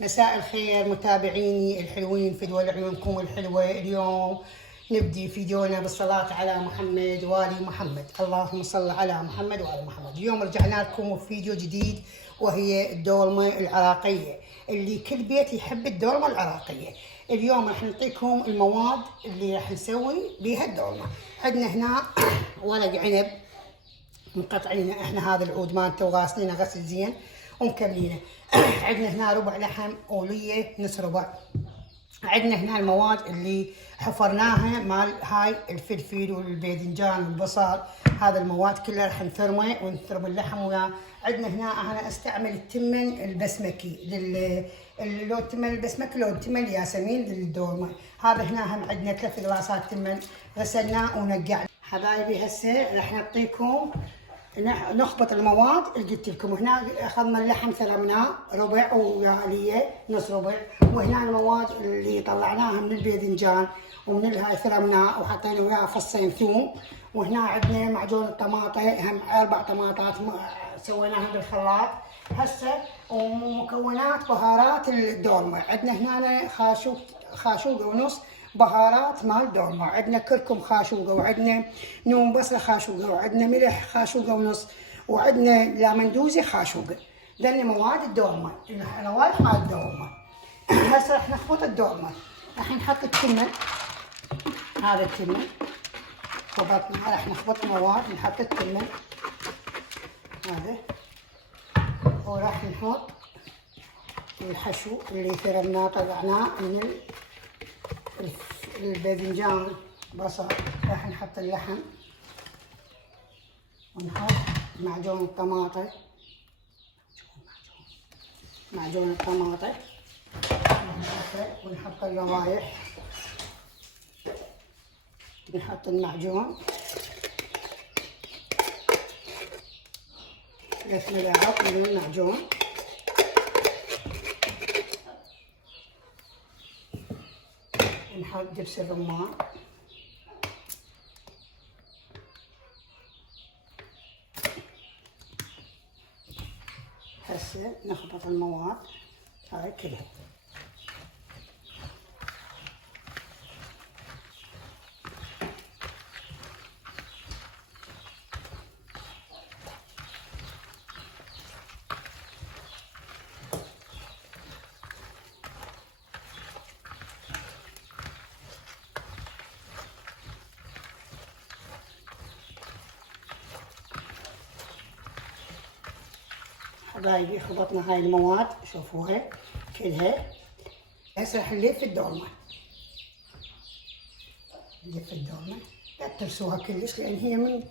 مساء الخير متابعيني الحلوين في دول عيونكم الحلوة. اليوم نبدي فيديونا بالصلاة على محمد وآل محمد. اللهم صل على محمد وآل محمد. اليوم رجعنا لكم بفيديو جديد وهي الدولمة العراقية، اللي كل بيت يحب الدولمة العراقية. اليوم راح نعطيكم المواد اللي راح نسوي بها الدولمة. عندنا هنا ورق عنب مقطعينه احنا، هذا العود مالته وغاسلينه غسل زين ومكملينه. عندنا هنا ربع لحم اوليه نص ربع. عندنا هنا المواد اللي حفرناها مال هاي الفلفل والباذنجان والبصل، هذا المواد كلها راح نفرمه ونفرم اللحم وياه. عندنا هنا انا استعمل التمن البسمكي لو التمن البسمكي لو التمن الياسمين للدولمه. هذا هنا هم عندنا 3 قلاصات تمن غسلناه ونقعناه. حبايبي هسه راح نعطيكم نخبط المواد اللي قلت لكم. هنا اخذنا اللحم ثرمناه ربع وياليه نص ربع، وهنا المواد اللي طلعناها من الباذنجان ومن الهاي ثرمناه وحطينا وياه فصين ثوم. وهنا عندنا معجون الطماطه هم 4 طماطات سويناهم بالخلاط. هسه ومكونات بهارات الدولمه، عندنا هنا خاشوقه ونص بهارات مال دولمه، عندنا كركم خاشوقه، وعندنا نوم بصله خاشوقه، وعندنا ملح خاشوقه ونص، وعندنا لامندوزي خاشوقه. ذني مواد الدولمه، الروايح مال الدولمه. هسه راح نخبط الدولمه. راح نحط التمن، هذا التمن خبطنا، راح نخبط مواد نحط التمن هذا، وراح نحط الحشو اللي فرمناه طلعناه من الباذنجان بصل. راح نحط اللحم ونحط معجون الطماطة، معجون الطماطة ونحط الروايح، نحط المعجون 3 ملاعق من المعجون، نحط دبس الرمان، هسه نخبط المواد هاي كلها. حبايبي خبطنا هاي المواد شوفوها كلها. هسه راح نلف الدولمة، نلف الدولمة لا ترسوها كلش لان هي من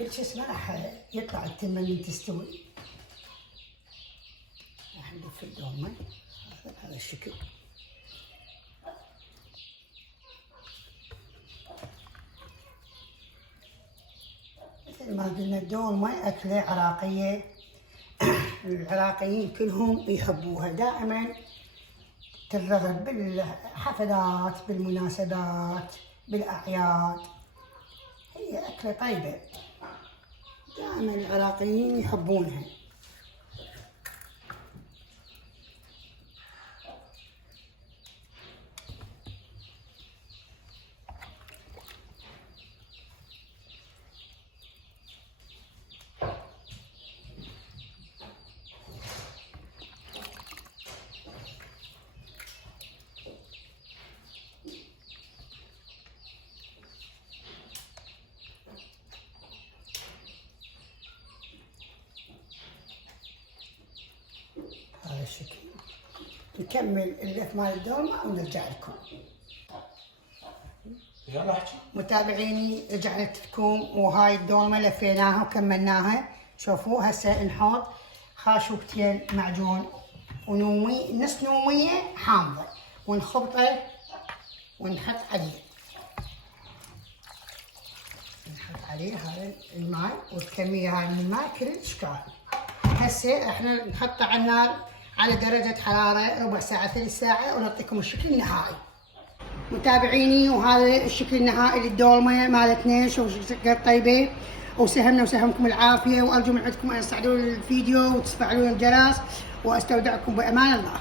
قلت اسمه راح يطلع التمن من تستوي. راح نلف الدولمة بهذا الشكل. مثل ما قلنا الدولمة أكلة عراقية، العراقيين كلهم يحبوها، دائما ترغب بالحفلات بالمناسبات بالأعياد. هي أكلة طيبة دائما العراقيين يحبونها. هذا الشكل. نكمل اللف مال الدولمة ونرجع لكم. يلا احكي. متابعيني رجعت لكم وهاي الدولمة لفيناها وكملناها. شوفوا هسه نحط خاشوقتين معجون ونومي نص نومية حامضة ونخبطه ونحط عليه هذا الماء والكمية هاي من الماء كل الاشكال. هسه احنا نحطه على النار على درجة حرارة ربع ساعة 3 ساعة ونعطيكم الشكل النهائي. متابعيني وهذا الشكل النهائي للدولمة مالتنا. شوفوا شكل طيبة، وسهمنا وسهمكم العافية، وارجو من عندكم ان تساعدون الفيديو وتفعلون الجرس، واستودعكم بامان الله.